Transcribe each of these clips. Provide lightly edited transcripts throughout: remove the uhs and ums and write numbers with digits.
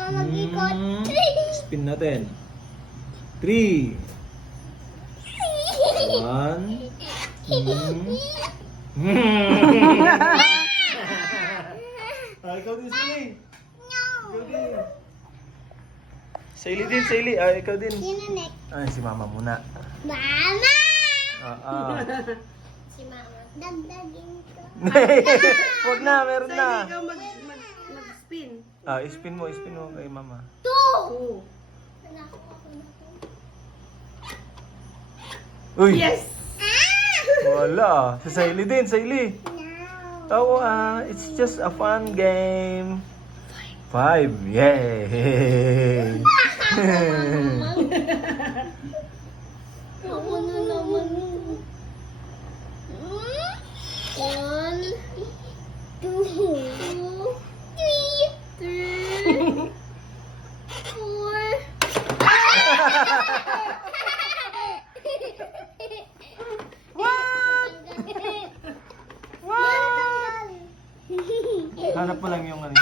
Ikaw mag-ikot. Spin natin. 3. 1. Ikaw din, Saily. Ikaw din. Saily din, Saily. Ikaw din. Sino next? Si Mama muna. Mama! Si Mama. Dagdagin ko. Huwag na, meron na. Ikaw mag-spin. Spin mo kay Mama. 2! 2. Uy! Yes! Wala. Si Saily din, Saily. No. It's just a fun game. 5. Yay! Ako na naman. 1, 2, 3, 4. Hanap mo lang yung ano.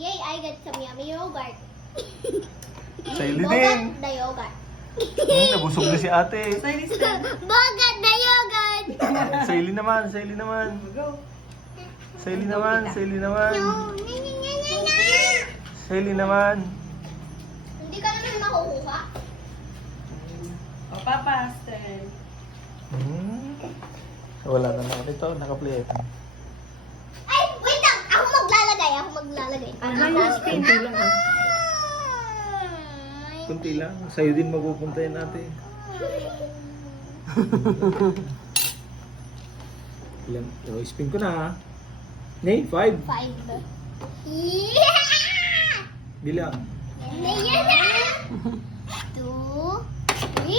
Yay, I got some yummy yogurt. Saily Bogat din. the yogurt. Nabusog na si ate. Bogat the yogurt. Saily naman, Saily naman. Go. Saily naman, Saily naman. No. Saily naman. Hindi ka naman makukuha. O, papas. Turn. Wala na naman ito, naka-play. Ay, wait lang. Ako maglalagay. Kunti lang Kunti lang. Sa'yo din mapupunta yan ate. Ilan? Spin ko na ha. Nay, 5. 5. Yeah! Bilang. Yan na. 2, 3.